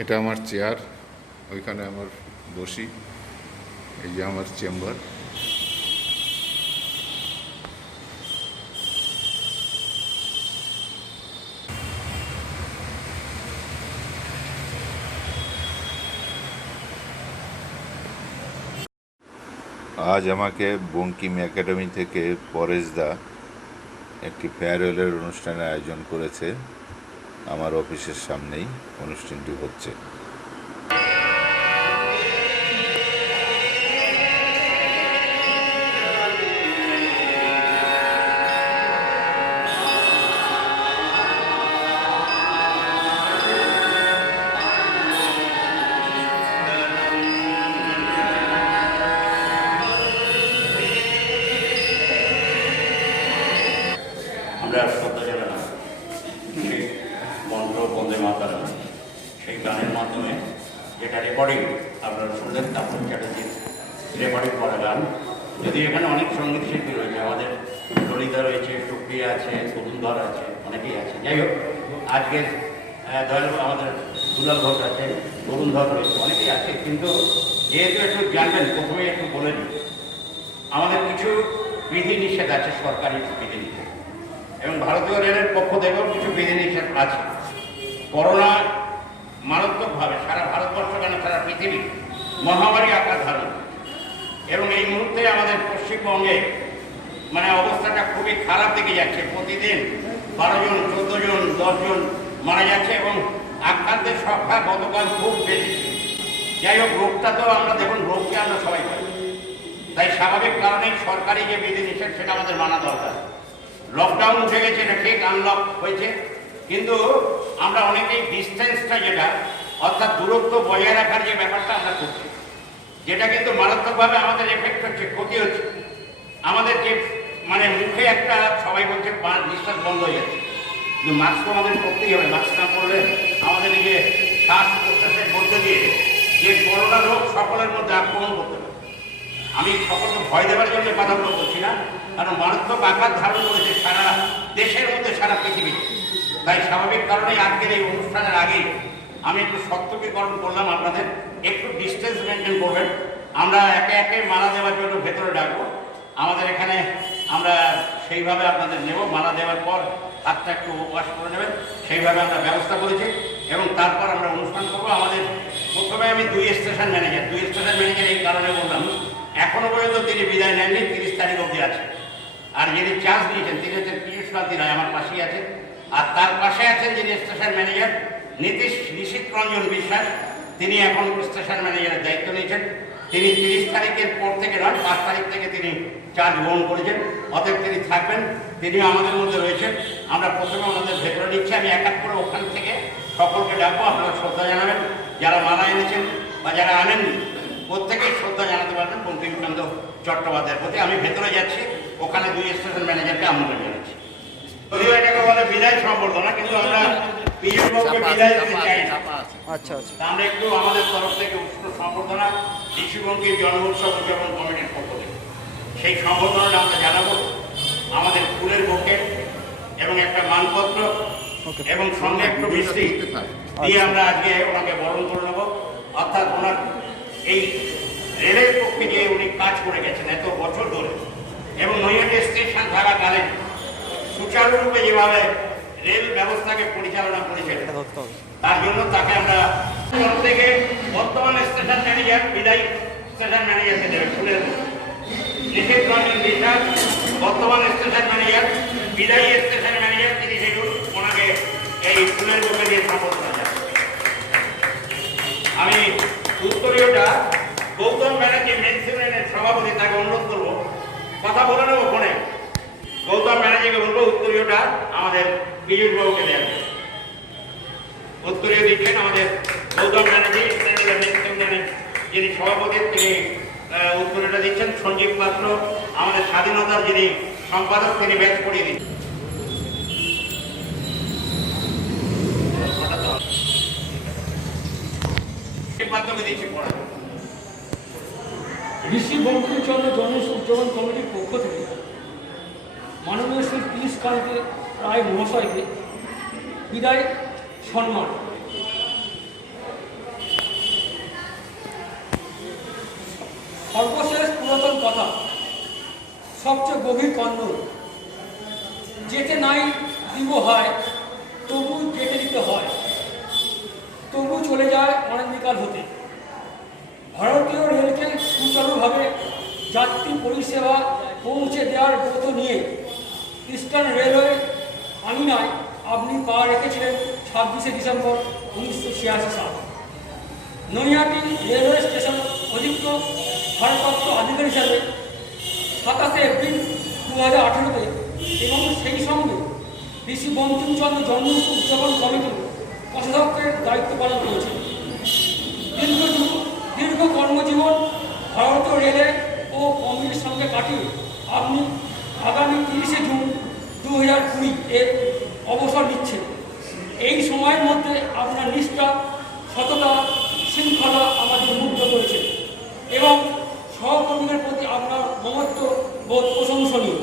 এটা আমার চেয়ার, ওইখানে আমার বসি। এই যে আমার চেম্বার। আজ আমাকে বঙ্কিম একাডেমি থেকে পরেশ দা একটি ফেয়ারওয়েলের অনুষ্ঠানের আয়োজন করেছে। আমার অফিসের সামনেই অনুষ্ঠানটি হচ্ছে। আমরা শ্রদ্ধা জানালাম সেই মন্ত্র বন্দে মাতরম, সেই গানের মাধ্যমে যেটা রেকর্ডিং আপনারা শুনলেন তাপন চ্যাটার্জির রেকর্ডিং করা গান। যদি এখানে অনেক সঙ্গীত শিল্পী রয়েছে, আমাদের ললিতা রয়েছে, সুপ্রিয়া আছে, তরুণধর আছে, অনেকেই আছে। যাই হোক, আজকে আমাদের দুলাল ঘোষ আছে, তরুণধর রয়েছে, অনেকেই আছে। কিন্তু যেহেতু একটু জানবেন, প্রথমেই একটু বলে দিই, আমাদের কিছু বিধিনিষেধ আছে, সরকারি বিধিনিষেধ, এবং ভারতীয় রেলের পক্ষ থেকেও কিছু বিধিনিষেধ আছে। করোনা মারাত্মকভাবে সারা ভারতবর্ষ কেন সারা পৃথিবী মহামারী আকার ধারণ, এবং এই মুহূর্তে আমাদের পশ্চিমবঙ্গে অবস্থাটা খুবই খারাপ দিকে যাচ্ছে। প্রতিদিন 12 জন, 14 জন, 10 জন মারা যাচ্ছে, এবং আক্রান্তের সংখ্যা গতকাল খুব বেশি। যাই হোক, রোগটা তো আমরা দেখুন, রোগকে আমরা সবাই পাই, তাই স্বাভাবিক কারণে সরকারি যে বিধিনিষেধ সেটা আমাদের মানা দরকার। লকডাউন উঠে গেছে, এটা ঠিক, আনলক হয়েছে, কিন্তু আমরা অনেকেই ডিস্টেন্সটা যেটা অর্থাৎ দূরত্ব বজায় রাখার যে ব্যাপারটা আমরা করছি, যেটা কিন্তু মারাত্মকভাবে আমাদের এফেক্ট হচ্ছে, ক্ষতি হচ্ছে। আমাদের যে মুখে একটা সবাই বলছে নিঃশ্বাস বন্ধ হয়ে যাচ্ছে, কিন্তু মাস্ক তো আমাদের করতেই হবে। মাস্ক না করলে আমাদের এই যে শ্বাস প্রশ্বাসের মধ্যে দিয়ে যে করোনা রোগ সকলের মধ্যে আক্রমণ করতে পারে। আমি সকলকে ভয় দেওয়ার জন্য কথাগুলো বলছি না, কারণ মারাত্মক আকার ধারণ করেছে সারা দেশের মধ্যে, সারা পৃথিবীতে। তাই স্বাভাবিক কারণেই আজকের এই অনুষ্ঠানের আগেই আমি একটু সতর্কীকরণ করলাম আপনাদের, একটু ডিস্টেন্স মেনটেন করবেন। আমরা একে একে মালা দেওয়ার জন্য ভেতরে ডাকবো। আমাদের এখানে আমরা সেইভাবে আপনাদের নেব, মালা দেওয়ার পর হাতটা একটু ওয়াশ করে নেবেন, সেইভাবে আমরা ব্যবস্থা করেছি, এবং তারপর আমরা অনুষ্ঠান করবো। আমাদের প্রথমে আমি দুই স্টেশন ম্যানেজার এই কারণে বললাম, এখনো পর্যন্ত তিনি বিদায় নেননি, 30 তারিখ অবধি আছে। আর যিনি চার্জ নিয়েছেন তিনি হচ্ছেন পীযূষ কান্তি রায়, আমার পাশেই আছে। আর তার পাশে আছেন যিনি স্টেশন ম্যানেজার নিশীথ রঞ্জন বিশ্বাস, তিনি এখন স্টেশন ম্যানেজারের দায়িত্ব নিয়েছেন। তিনি 30 তারিখের পর থেকে নয়, 5 তারিখ থেকে তিনি চার্জ গ্রহণ করেছেন, অতএব তিনি থাকবেন, তিনি আমাদের মধ্যে রয়েছেন। আমরা প্রথমে ওনাদের ভেতরে নিচ্ছি, আমি এক এক করে ওখান থেকে সকলকে ডাকবো, আপনারা শ্রদ্ধা জানাবেন। যারা মালা এনেছেন বা যারা আনেননি, প্রত্যেকেই শ্রদ্ধা জানাতে পারবেন বঙ্কিমচন্দ্র চট্টোপাধ্যায়ের প্রতি। আমি ভেতরে যাচ্ছি, ওখানে দুই স্টেশন ম্যানেজারকে আমন্ত্রণ জানাচ্ছি। যদিও এটাকে বলে বিদায় সম্বর্ধনা, কিন্তু আমরা পীযূষবাবুকে বিদায় দিতে চাই না। আচ্ছা, আমরা একটু আমাদের তরফ থেকে উষ্ণ সম্বর্ধনা ঋষি বঙ্কিম জন্ম উৎসব উদযাপন কমিটির পক্ষ থেকে সেই সম্বর্ধনাটা আমরা জানাবো। আমাদের ফুলের বুকে এবং একটা মানপত্র এবং সঙ্গে একটু মিষ্টি দিয়ে আমরা আজকে ওনাকে বরণ করে নেবো। অর্থাৎ ওনার এই রেলের পক্ষে যে উনি কাজ করে গেছেন এত বছর ধরে, এবং নৈহাটি স্টেশন থাকাকালীন সুচারুরূপে যেভাবে রেল ব্যবস্থাকে পরিচালনা করেছেন, তার জন্য তাকে আমরা তরফ থেকে বর্তমান স্টেশন ম্যানেজার বিদায়ী স্টেশন ম্যানেজারকে দেবে ফুলের নিশীথ রঞ্জন বিশ্বাস, বর্তমান স্টেশন ম্যানেজার বিদায়ী স্টেশন ম্যানেজার, তিনি সেগুলো ওনাকে এই ফুলের বুকে দিয়ে সম্বোধনা জানান। আমি উত্তরীয়টা গৌতম ব্যানার্জি মেনসিমেন্টের সভাপতি, তাকে অনুরোধ করবো, কথা বলে নেবো ফোনে। গৌতম ব্যানার্জিকে বলবো উত্তরীয়টা আমাদের পীযূষবাবুকে দেওয়া। উত্তরীয় দিচ্ছেন আমাদের গৌতম ব্যানার্জি, যিনি সভাপতি, তিনি উত্তরীয়টা দিচ্ছেন। সঞ্জীব পাত্র আমাদের স্বাধীনতার যিনি সম্পাদক, তিনি ব্যাচ পড়িয়ে দিচ্ছেন। পাত্রকে দিচ্ছি পড়া। ঋষি বঙ্কিমচন্দ্র জন্ম উদযাপন কমিটির পক্ষ থেকে মাননীয় শ্রী পীযূষ কান্তি রায় মহাশয়কে বিদায় সম্মান। সর্বশেষ পুরাতন কথা, সবচেয়ে গভীর কন্দল, যেতে নাই দিব হয়, তবু যেতে দিতে হয়, তবু চলে যায় অনাদিকাল হতে। ভারতীয় রেলকে সুচারুভাবে যাত্রী পরিষেবা পৌঁছে দেওয়ার ব্রত নিয়ে ইস্টার্ন রেলওয়ে আঙিনায় আপনি পা রেখেছিলেন 26শে ডিসেম্বর 1986 সাল। নৈহাটি রেলওয়ে স্টেশন অধিক ভারপ্রাপ্ত আধিকারিক হিসাবে 27শে এপ্রিল 2018-তে এবং সেই সঙ্গে ঋষি বঙ্কিমচন্দ্র জন্ম উদযাপন কমিটির কোষাধ্যক্ষের দায়িত্ব পালন করেছেন। দীর্ঘ কর্মজীবন ভারতীয় রেলে ও কমিটির সঙ্গে কাটিয়ে আপনি আগামী 30শে জুন 2020 অবসর নিচ্ছেন। এই সময়ের মধ্যে আপনার নিষ্ঠা, সততা, শৃঙ্খলা আমাদের মুগ্ধ করেছে এবং সহকর্মীদের প্রতি আপনার মমত্ব বোধ প্রশংসনীয়।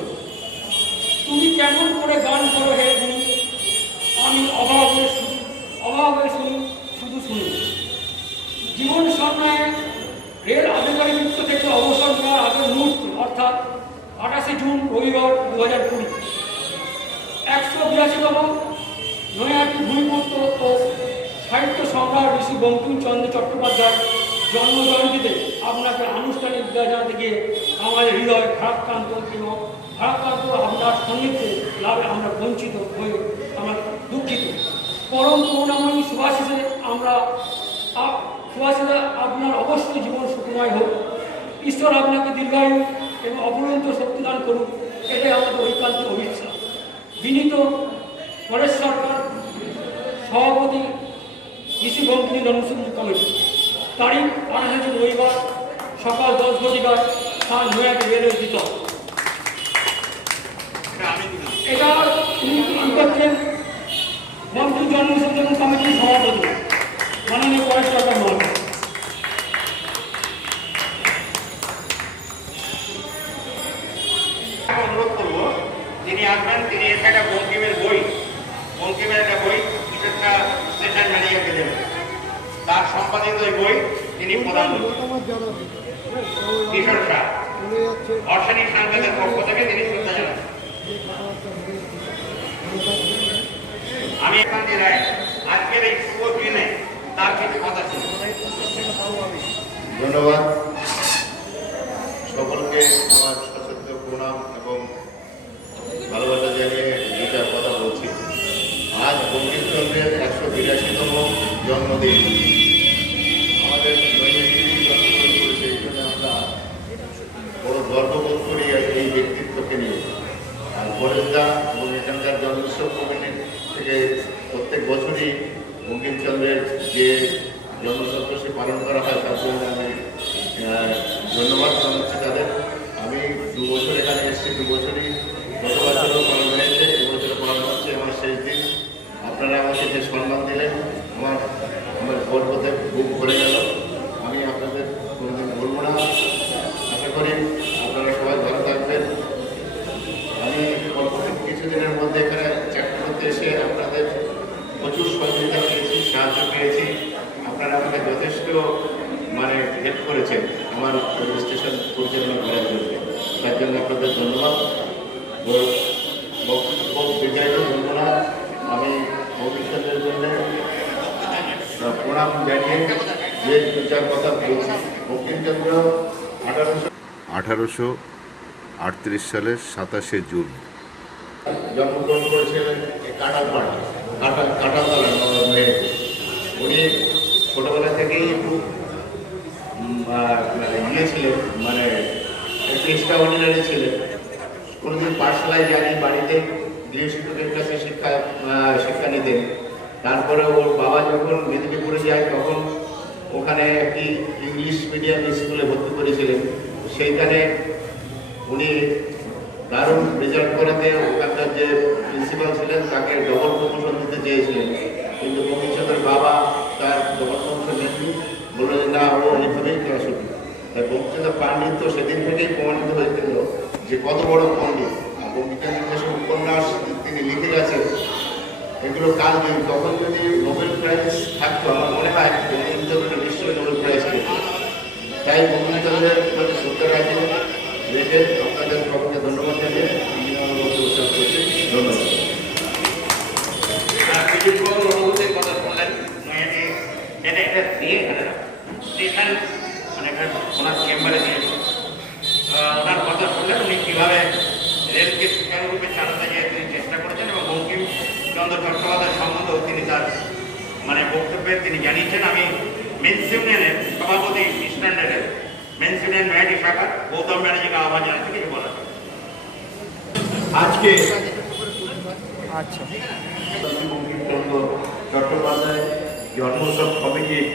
তুমি কেমন করে গান করো হে গুরু, আমি অভাবে শুনি, শুধু শুনি। জীবন সন্ন্যায় রেল আধিকারিকত্ব থেকে অবসর নেওয়ার আগের মুহূর্তে অর্থাৎ 28শে জুন রবিবার 2020 182তম নৈহাটি ভূমিপুত্র ও সাহিত্য সম্রাট ঋষি বঙ্কিমচন্দ্র চট্টোপাধ্যায় জন্মজয়ন্তীতে আপনাকে আনুষ্ঠানিক বিদায় জানাতে গিয়ে আমাদের হৃদয় ভারাক্রান্ত এবং আপনার সঙ্গীতে লাভে আমরা বঞ্চিত হয়ে আমরা দুঃখিত। পরম করুণাময়ী সুভাষিসে আপনার অবশ্যই জীবন সুখময় হোক। ঈশ্বর আপনাকে দীর্ঘায়ু এবং অপরন্ত শক্তি দান করুক, এটাই আমাদের ঐকান্তিক অভিপ্সা। বিনীত পরেশ সরকার, সভাপতি ঋষি বঙ্কিম জন্মসূচি কমিটি। তারিখ 28শে জুন রবিবার সকাল 10 ঘটিকায় স্থান নৈহাটি রেলওয়ে ভিতর। এটা করছেন বঙ্কিম জন্মসূচি কমিটির সভাপতি মাননীয় পরেশ সরকার মহোদয়। অনুরোধ করবো যিনি আসবেন তিনি এসে একটা বঙ্কিমের একটা বই কিছু একটা স্টেশন ম্যানেজারকে দেবেন, তার সম্পাদিত এই বই তিনি প্রদান করবেন। কিশোর শাহ অর্শনী সাংবাদিকের পক্ষ থেকে তিনি শ্রদ্ধা জানান। আমি এখান থেকে আজকের এই শুভ দিনে তার কিছু কথা ছিল। ধন্যবাদ সকলকে, আমার সশ্রদ্ধ প্রণাম এবং ভালোবাসা জানিয়ে দুটার কথা বলছি। আজ বঙ্কিমচন্দ্রের 182তম জন্মদিন। আমাদের নৈহাটি জন্মগ্রহণ করেছে, এই জন্য আমরা বড় গর্ববোধ করি এই ব্যক্তিত্বকে নিয়ে। আর পরেশদা এবং এখানকার জন্মোৎসব কমিটি থেকে প্রত্যেক বছরই বঙ্কিমচন্দ্রের যে জন্মশতবার্ষিকী পালন করা হয় তার জন্য আমি ধন্যবাদ জানাচ্ছি তাদের। আমি 2 বছর এখানে এসেছি, 2 বছরই গত বছরও পালন হয়েছে, এবছরও পালন হচ্ছে আমার শেষ দিন। আপনারা আমাকে যে সম্মান দিলেন আমার গর্বতে বুক ভরে গেল। আমি আপনাদের কোনোদিন বলবো না। আশা করি আপনারা সবাই ভালো থাকবেন। আমি অল্প কিছুদিনের মধ্যে এখানে চাকরি করতে এসে আপনাদের প্রচুর সহযোগিতা পেয়েছি, সাহায্য পেয়েছি। আপনারা আমাকে যথেষ্ট হেল্প করেছেন আমার স্টেশন পরিচালনা করার জন্য, তার জন্য আপনাদের ধন্যবাদ। বিজয়কে ধন্যবাদ। আমি বঙ্কিমচন্দ্রের জন্য প্রণাম জানিয়ে যে 2-4 কথা বলছি। বঙ্কিমচন্দ্র 1838 সালের 27শে জুন জন্মগ্রহণ করেছিলেন কাঁঠালতলা মেয়ে। উনি ছোটবেলা থেকেই একটু ছিলেন, এক্সট্রা অর্ডিনারি ছিলেন। কোনোদিন পাঠশালায় যায়নি, বাড়িতে গৃহশিক্ষকের কাছে শিক্ষা নিতেন। তারপরে ওর বাবা যখন মেদিনীপুরে যায় তখন ওখানে একটি ইংলিশ মিডিয়াম স্কুলে ভর্তি করেছিলেন। সেইখানে উনি দারুণ রেজাল্ট করাতে ওখানকার যে প্রিন্সিপাল ছিলেন তাকে ডবল প্রমোশন দিতে চেয়েছিলেন, কিন্তু বঙ্কিমচন্দ্রের বাবা তার ডবল প্রমোশন নেননি, বললো যে না, ও এইভাবেই ক্লাস উঠবে। তাই বঙ্কিমচন্দ্র পাণ্ডিত্য সেদিন থেকেই প্রমাণিত হয়েছিল যে কত বড় পণ্ডিত। আর বঙ্কিমচন্দ্র যেসব উপন্যাস তিনি লিখে গেছেন এগুলো কালজয়ী। তখন যদি নোবেল প্রাইজ থাকতো আমার মনে হয় বঙ্কিমচন্দ্র নিশ্চয়ই নোবেল প্রাইজ পেত। তাই বঙ্কিমচন্দ্রের প্রতি শ্রদ্ধা রেখে আপনাদের সকলকে ধন্যবাদ জানিয়ে উৎসব করছি। ধন্যবাদ। অনুভূতির কথা শুনলেন, এটা একটা স্টেশন মানে একটা ওনার চেম্বারে দিয়েছে। ওনার কথা শুনলেন উনি কীভাবে রেলকে সুচারুরূপে চালাতে গিয়ে তিনি চেষ্টা করেছেন এবং বঙ্কিমচন্দ্র চট্টোপাধ্যায় সম্বন্ধেও তিনি তার মানে বক্তব্যে তিনি জানিয়েছেন। আমি মেন্স ইউনিয়নের সভাপতি ইস্টার্ন রেলের মেন্স ইউনিয়ন মেহাটি শাখা গৌতম ব্যানার্জিকে আহ্বান জানাচ্ছি কিছু বলার। আজকে বঙ্কিমচন্দ্র চট্টোপাধ্যায় জন্মোৎসব কমিটির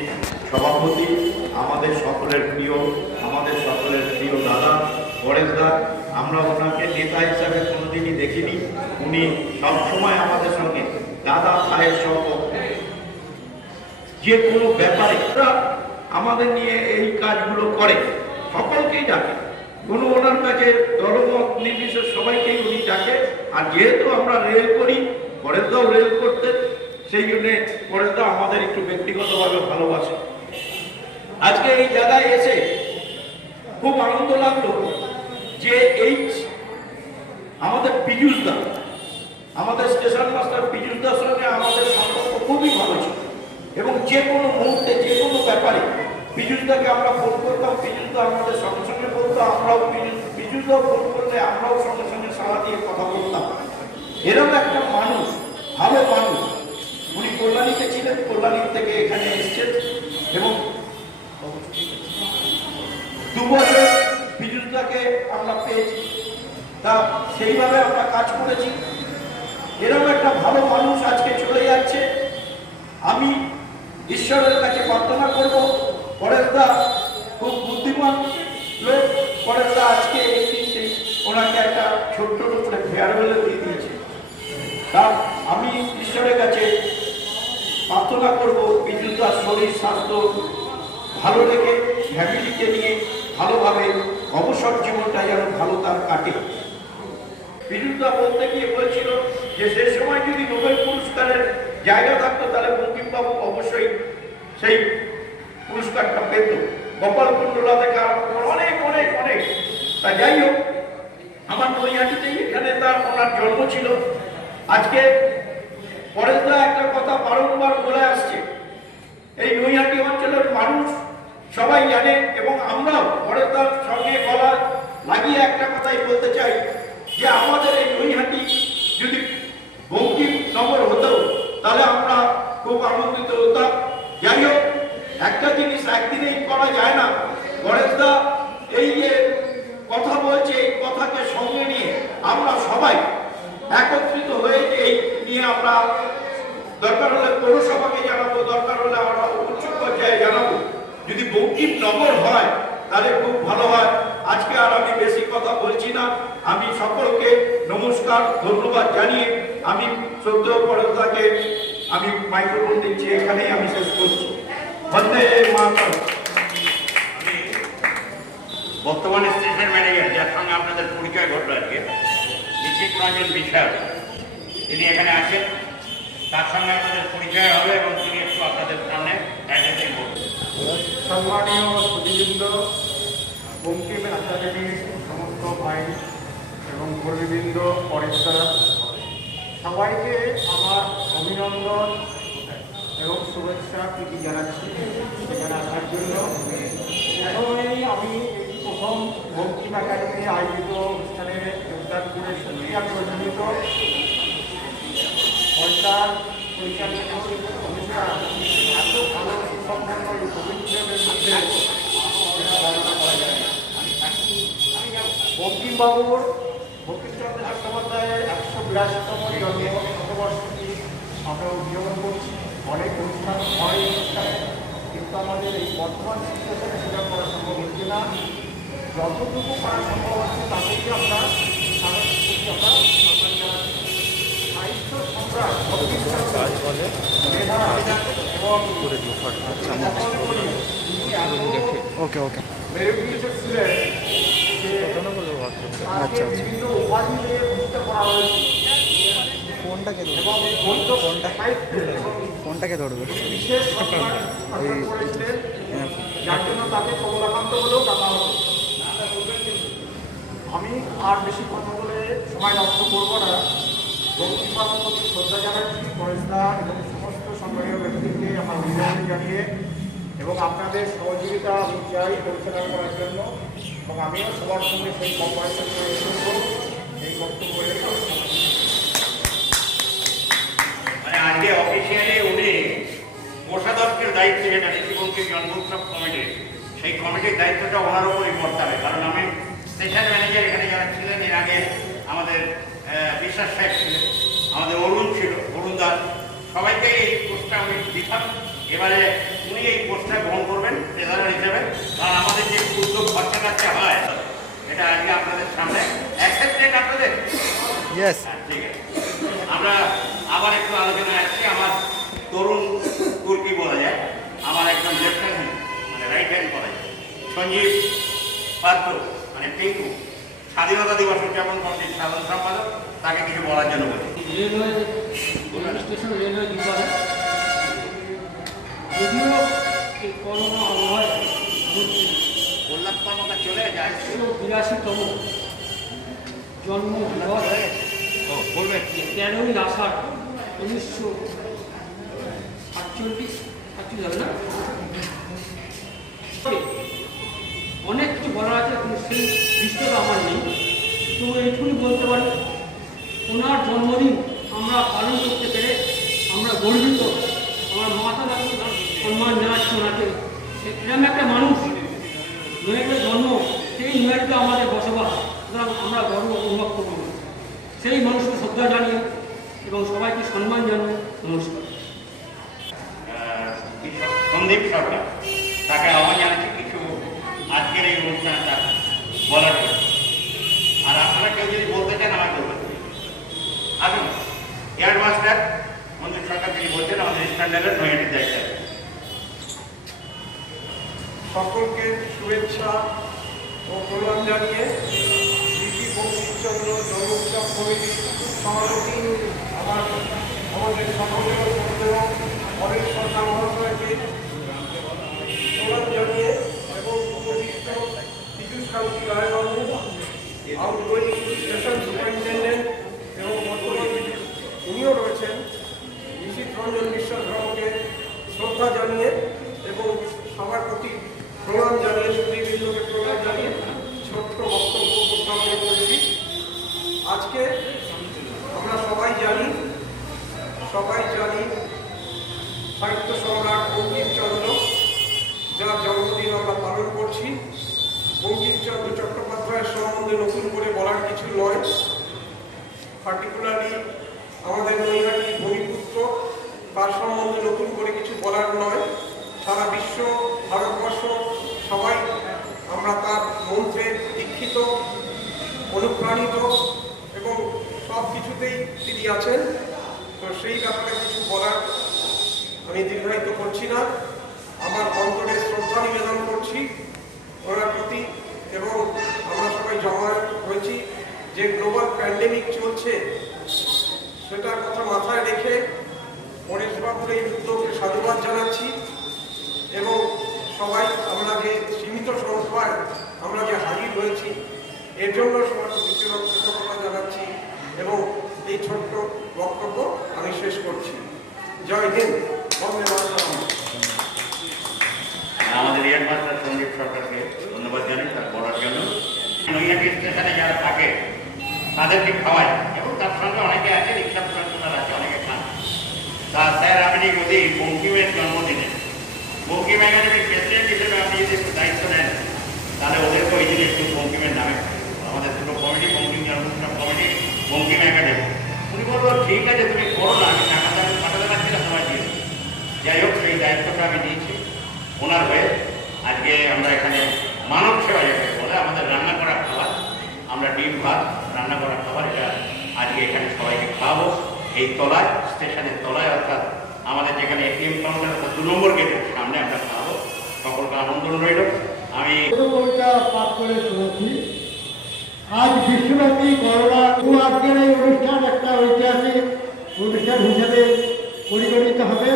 সভাপতি, আমাদের সকলের প্রিয় দাদা পরেশ দা। আমরা ওনাকে নেতা হিসাবে কোনোদিনই দেখিনি। উনি সবসময় আমাদের সঙ্গে দাদা ভাইয়ের সম্পর্ক, যে কোনো ব্যাপারে আমাদের নিয়ে এই কাজগুলো করে, সকলকেই ডাকে। কোনো ওনার কাছে দলমত নির্বিশেষে সবাইকেই উনি ডাকে। আর যেহেতু আমরা রেল করি, পরেশদাও রেল করতেন, সেই জন্যে পরেশদা আমাদের একটু ব্যক্তিগতভাবে ভালোবাসে। আজকে এই জায়গায় এসে খুব আনন্দ লাগলো যে এই আমাদের পীযূষদা, আমাদের স্টেশন মাস্টার পীযূষদার সঙ্গে আমাদের সম্পর্ক খুবই ভালো ছিল এবং যে কোনো মুহূর্তে যে কোনো ব্যাপারে পীযূষদাকে আমরা ফোন করতাম, পীযূষদা আমাদের সঙ্গে সঙ্গে বলতো, আমরাও পীযূষদাও ফোন করলে আমরাও সঙ্গে সঙ্গে সাড়া দিয়ে কথা বলতাম। এরকম একটা মানুষ, ভালো মানুষ। উনি কল্যাণীতে ছিলেন, কল্যাণী থেকে এখানে এসছেন এবং 2 বছর পীযূষদাকে আমরা পেয়েছি, তা সেইভাবে আমরা কাজ করেছি। এরকম একটা ভালো মানুষ আজকে চলে যাচ্ছে। আমি ঈশ্বরের কাছে প্রার্থনা করব, পরেশদা খুব বুদ্ধিমান লোক, পরেশদা আজকে ওনাকে একটা ছোট্ট করে ফেয়ারওয়েলে দিয়ে দিয়েছে। তা আমি ঈশ্বরের কাছে প্রার্থনা করব পীযূষদার শরীর স্বাস্থ্য ভালো রেখে ফ্যামিলিকে নিয়ে ভালোভাবে অবসর জীবনটা যেন ভালো তার কাটে। পীযূষদা বলতে গিয়ে বলেছিল যে সে সময় যদি নোবেল পুরস্কারের জায়গা থাকতো তাহলে বঙ্কিমবাবু অবশ্যই সেই পুরস্কারটা পেত। গোপালকুণ্ডলা থেকে অনেক অনেক অনেক। তা যাই হোক, আমার নৈহাটিতেই এখানে তার ওনার জন্ম ছিল। আজকে পরেশদা একটা কথা বারংবার বলে আসছে, এই নৈহাটি অঞ্চলের মানুষ সবাই জানে এবং আমরাও পরেশদার সঙ্গে গলা লাগিয়ে একটা কথাই বলতে চাই যে আমাদের এই নৈহাটি যদি বঙ্কিমনগর হতো তাহলে আমরা খুব আনন্দিত হতাম। যাই হোক, একটা জিনিস একদিনেই করা যায় না। পরেশদা এই যে কথা বলছে, এই কথাকে সঙ্গে নিয়ে আমরা সবাই একত্রিত হয়ে যে এই নিয়ে আমরা দরকার হলে পৌরসভাকে জানাবো, দরকার হলে আমরা উচ্চ পর্যায়ে জানাবো। যদি বঙ্কিমনগর হয় তাহলে খুব ভালো হয়। আজকে আর আমি বেশি কথা বলছি না। আমি সকলকে নমস্কার, ধন্যবাদ জানিয়ে আমি শ্রদ্ধেয় পরেশদাকে আমি মাইক্রোফোন দিচ্ছি, এখানেই আমি শেষ করছি। বন্দে মাতরম। আমি বর্তমানে স্টেশন ম্যানেজার, যার সঙ্গে আপনাদের পরিচয় ঘটলো আজকে, নিশীথ রঞ্জন বিশ্বাস, তিনি এখানে আছেন। তার সঙ্গে আপনাদের পরিচয় হবে এবং তিনি একটু আপনাদের সামনে অ্যাড্রেসিং করবেন। সম্মানীয় সুধীবৃন্দ, বঙ্কিম একাডেমির সমস্ত ভাই এবং কর্মীবৃন্দ, পরেশদা, সবাইকে আমার অভিনন্দন এবং শুভেচ্ছা প্রীতি জানাচ্ছি এখানে আসার জন্য। প্রথমেই আমি প্রথম বঙ্কিম একাডেমি আয়োজিত অনুষ্ঠানে যোগদান করে সত্যি আমি অভিভূত। সরকার পরিচালিত অনুষ্ঠান এত ভালো সুসম্পন্ন এই প্রবীণদের মধ্যে বর্ণনা করা যায় না। বঙ্কিমবাবুর বঙ্কিমচন্দ্র চট্টোপাধ্যায়ের 182তম জন্ম শতবর্ষটি আমরা উদযাপন করছি। অনেক অনুষ্ঠান হয় অনুষ্ঠানে, কিন্তু আমাদের এই বর্তমান সিচুয়েশনে সেটা করা সম্ভব হচ্ছে না। যতটুকু করা সম্ভব হচ্ছে তাদেরকে আমরা সাহায্য আমরা সম্মান জানাচ্ছি। সাহিত্য সম্রাট বঙ্কিমচন্দ্র মেধা এবং ওকে ওকে মেরুদণ্ডী ছিলেন যে তাকে বিভিন্ন উপাধি দিয়ে ভূষিত করা হয়েছে ফোনটাকে এবং গদ্য সাহিত্য এবং ফোনটাকে ধরবে বিশেষ সম্মান অর্জন করেছিলেন। যার জন্য তাকে কমলাকান্ত বলেও ডাকা হতো। আমি আর বেশি কথা বলে সময় নষ্ট করবো না। বঙ্কিমবাবুর প্রতি শ্রদ্ধা জানাচ্ছি, পরেশদা এবং সমস্ত সম্মানীয় ব্যক্তিকে আমার অভিনন্দন জানিয়ে এবং আপনাদের সহযোগিতা আমি চাই পরিচালনা করার জন্য, এবং আমিও সবার সঙ্গে সেই কম্পারেশন করে এসেছি এই বক্তব্য রেখে। মানে আজকে অফিসিয়ালি উনি কোষাধ্যক্ষের দায়িত্ব, যেটা ঋষিবঙ্গের জন্মোৎসব কমিটি, সেই কমিটির দায়িত্বটা ওনার উপরই করতে হবে। কারণ আমি স্টেশন ম্যানেজার এখানে যারা ছিলেন এর আগে, আমাদের বিশ্বাস সাহেব ছিলেন, আমাদের অরুণ ছিল, অরুণ দাস, সবাইকে এই পোস্টটা আমি দিতাম। এবারে উনি এই পোস্টটা গ্রহণ করবেন ট্রেজারার হিসেবে। কারণ আমাদের যে উদ্যোগ খরচা কাছে হয়, এটা আজকে আপনাদের সামনে অ্যাকসেপ্টেড আপনাদের। ইয়েস, ঠিক আছে, আমরা আবার একটু আলোচনায় আসছি। আমার তরুণ কুর্কি বলা যায়, আমার একদম লেফট হ্যান্ড মানে রাইট হ্যান্ড বলা যায়, সঞ্জীব পাত্র মানে পিঙ্কু, স্বাধীনতা দিবস উদযাপন কমিটির সাধারণ সম্পাদক, তাকে কিছু বলার জন্য বলি। রেলওয়ে স্টেশন, রেলওয়ে বিভাগে যদিও এই করোনা আবহাওয়ায় কল্যাণ কর্মকার চলে যায় 182তম জন্ম দিবস বলবেন 13ই আষাঢ় 1948 হবে না? অনেক কিছু বলার আছে, কিন্তু সেই দৃশ্যটা আমার নেই। তো এইটুকুনি বলতে পারি, ওনার জন্মদিন আমরা পালন করতে পেরে আমরা গর্বিত। আমার মাথা রাখতে সম্মান জানাচ্ছি ওনাকে। এরকম একটা মানুষ, নৈহাটির জন্ম, সেই নৈহাটিতে আমাদের বসবাস, সুতরাং আমরা গর্ব অনুভব করব। সেই মানুষকে শ্রদ্ধা জানিয়ে এবং সবাইকে সম্মান জানিয়ে নমস্কার। সন্দীপ সরকার, তাকে আহ্বান জানাচ্ছি কিছু আজকের এই অনুষ্ঠানটা বলার জন্য। আর আপনারা কেউ যদি বলতে চান আমাকে বলবেন। আসুন, এয়ার মাস্টার মঞ্জুর সরকার তিনি বলছেন আমাদের স্ট্যান্ডার্ডের নৈহাটির দায়িত্ব। সকলকে শুভেচ্ছা ও প্রণাম জানিয়ে ঋষি বঙ্কিমচন্দ্র জন্মোৎসব কমিটির সভাপতি আমাদের সকলের এবং পরের সরকার মহাশয়কে প্রণাম জানিয়ে এবং উপবিষ্ট বিদ্যুৎ শান্তি রায়বাবু, আউটগোয়িং স্টেশন সুপারিনটেন্ডেন্ট এবং বর্তমান উনিও রয়েছেন, নিশীথ রঞ্জন বিশ্বাস বাবুকে শ্রদ্ধা জানিয়ে এবং সবার প্রতি প্রণাম জানিয়ে, সুধীবৃন্দকে প্রণাম জানিয়ে ছোট্ট বক্তব্য উপস্থাপন করেছি। আজকে আমরা সবাই জানি সাহিত্য সম্রাট বঙ্কিমচন্দ্র, যার জন্মদিন আমরা পালন করছি। বঙ্কিমচন্দ্র চট্টোপাধ্যায়ের সম্বন্ধে নতুন করে বলার কিছু নয়। পার্টিকুলারলি আমাদের নৈহাটি ভূমিপুত্র, তার সম্বন্ধে নতুন করে কিছু বলার নয়। সারা বিশ্ব, ভারতবর্ষ সবাই আমরা তার মন্ত্রে দীক্ষিত, অনুপ্রাণিত এবং সব কিছুতেই তিনি আছেন। তো সেই ব্যাপারে কিছু বলার আমি দীর্ঘায়িত করছি না। আমার অন্তরে শ্রদ্ধা নিবেদন করছি ওনার প্রতি, এবং আমরা সবাই জমায়েত হয়েছি যে গ্লোবাল প্যান্ডেমিক চলছে, সেটার কথা মাথায় রেখে পরেশবাবুর এই উদ্যোগকে সাধুবাদ জানাচ্ছি। এবং সবাই আমরা যে সীমিত সংখ্যায় আমরা যে হাজির হয়েছি, এর জন্য সবার কৃতজ্ঞতা জানাচ্ছি এবং এই ছোট্ট বক্তব্য আমি শেষ করছি। জয় হিন্দ, বন্দে মাতরম। আমাদের এয়ার মাস্টার সন্দীপ সরকারকে ধন্যবাদ জানাই তার বলার জন্য। নৈহাটি স্টেশনে যারা থাকে তাদেরকে খাওয়ায়, এবং তার সঙ্গে অনেকে আছে রিক্সা প্রশাসনার আছে, অনেকে খান। তা স্যার, আপনি যদি বঙ্কিমের জন্মদিনে বঙ্কিম একাডেমির প্রেসিডেন্ট হিসেবে আপনি যদি একটু দায়িত্ব নেন, তাহলে ওদেরকে ওই দিনে একটু বঙ্কিমের নামে, আমাদের দুটো কমিটি, বঙ্কিম জন্মোৎসব কমিটি, বঙ্কিম একাডেমি। উনি বলবো ঠিক আছে তুমি করো না, আমি টাকা তাকে পাঠাতে পারছি না, সময় দিয়ে। যাই হোক, সেই দায়িত্বটা আমি নিয়েছি ওনার হয়ে। আজকে আমরা এখানে মানব সেবা যেটাকে বলে, আমাদের রান্না করা খাবার, আমরা ডিম ভাত রান্না করা খাবার, এটা আজকে এখানে সবাইকে খাওয়াবো এই তলায়, স্টেশনের তলায়, অর্থাৎ আমাদের যেখানে এটিএম কাউন্টার, অর্থাৎ 2 নম্বর গেটের সামনে আমরা খাওয়াবো। সকলকে আমন্ত্রণ রইল। আমি কবিতা পাঠ করে শুনেছি। আজ বিশ্বব্যাপী করোনা, আজকের এই অনুষ্ঠান একটা ঐতিহাসিক অনুষ্ঠান হিসেবে পরিগণিত হবে।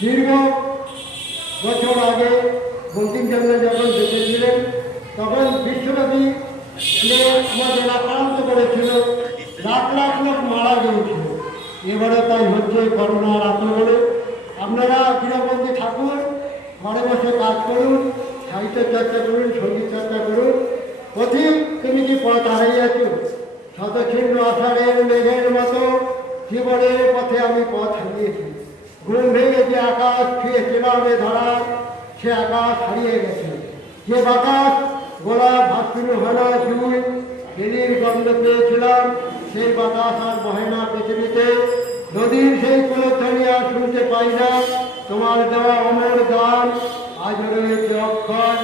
দীর্ঘ বছর আগে বিশ্বব্যাপী যে আমাদের আক্রান্ত করেছিল, লাখ লাখ লোক মারা গিয়েছিল। এবারে তাই হচ্ছে করোনার আক্রমণে। আপনারা গৃহবন্দী থাকুন, ঘরে বসে কাজ করুন, সাহিত্য চর্চা করুন, সঙ্গীত চর্চা করুন। পথিক তুমি কি পথ হারাইয়াছ? শতচ্ছিন্ন আষাঢ়ের মেঘের মতো জীবনের পথে আমি পথ হারিয়েছি। ঘুম ভেঙে যে আকাশ ছুঁয়েছিলাম এ ধরা, সে আকাশ হারিয়ে গেছে। যে বাতাস গোলাপ ভাসিল হানা ঝুল বেলির গন্ধ পেয়েছিলাম, সেই বাতাস আর বহে না পৃথিবীতে। নদীর সেই কুলধ্বনি আর শুনতে পাই না। তোমার দেওয়া অমর দান আজ রয়েছে অক্ষয়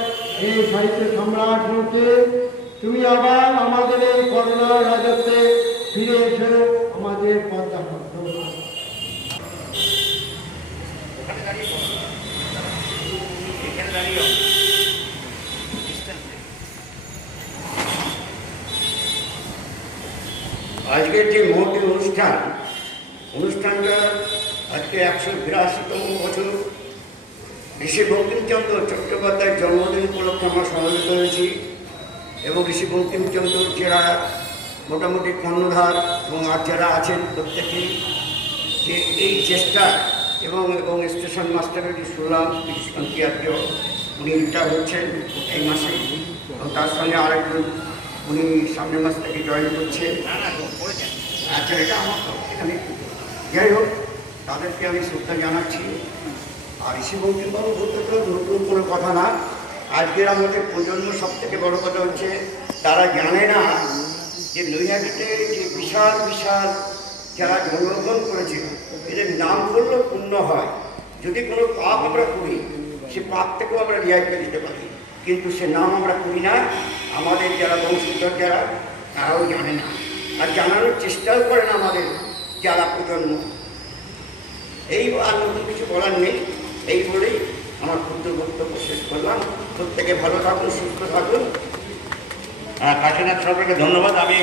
এই সাহিত্য সম্রাট মূর্তি। তুমি আবার আমাদের এই করোনা রাজত্বে ফিরে এসো, আমাদের পদ্মা পত্র। আজকের যে মহতি অনুষ্ঠানটা আজকে 182তম বছর ঋষি বঙ্কিমচন্দ্র চট্টোপাধ্যায়ের জন্মদিন উপলক্ষে আমরা সমবেত হয়েছি। এবং ঋষি বঙ্কিমচন্দ্র যারা মোটামুটি কর্ণধার এবং আর যারা আছেন প্রত্যেকেই যে এই চেষ্টা এবং স্টেশন মাস্টারের যে শুনলাম কৃষ্ণকান্তি আর্য, উনি রিটায়ার হচ্ছেন এই মাসে, এবং তার সঙ্গে আরেকজন উনি সামনের মাস থেকে জয়েন করছে। আচ্ছা, এটা আমার এখানে যাই হোক, তাদেরকে আমি শ্রদ্ধা জানাচ্ছি। আর ঋষি বঙ্কিমবাবু বলতে তো নতুন কোনো কথা না। আজকের আমাদের প্রজন্ম সব থেকে বড় কথা হচ্ছে তারা জানে না যে নৈহাটিতে যে বিশাল বিশাল যারা জন্মগ্রহণ করেছে এদের নাম করলেও পূর্ণ হয়। যদি কোনো পাপ আমরা করি, সে পাপ থেকেও আমরা রেহাই পেয়ে দিতে পারি, কিন্তু সে নাম আমরা করি না। আমাদের যারা বংশধর যারা, তারাও জানে না, আর জানানোর চেষ্টাও করে না আমাদের যারা প্রজন্ম। এই আর নতুন কিছু বলার নেই। এই বলেই আমার ক্ষুদ্র বক্তব্য শেষ করলাম। প্রত্যেকে ভালো থাকুন, সুস্থ থাকুন। কাশীনাথ সরকারকে ধন্যবাদ। আমি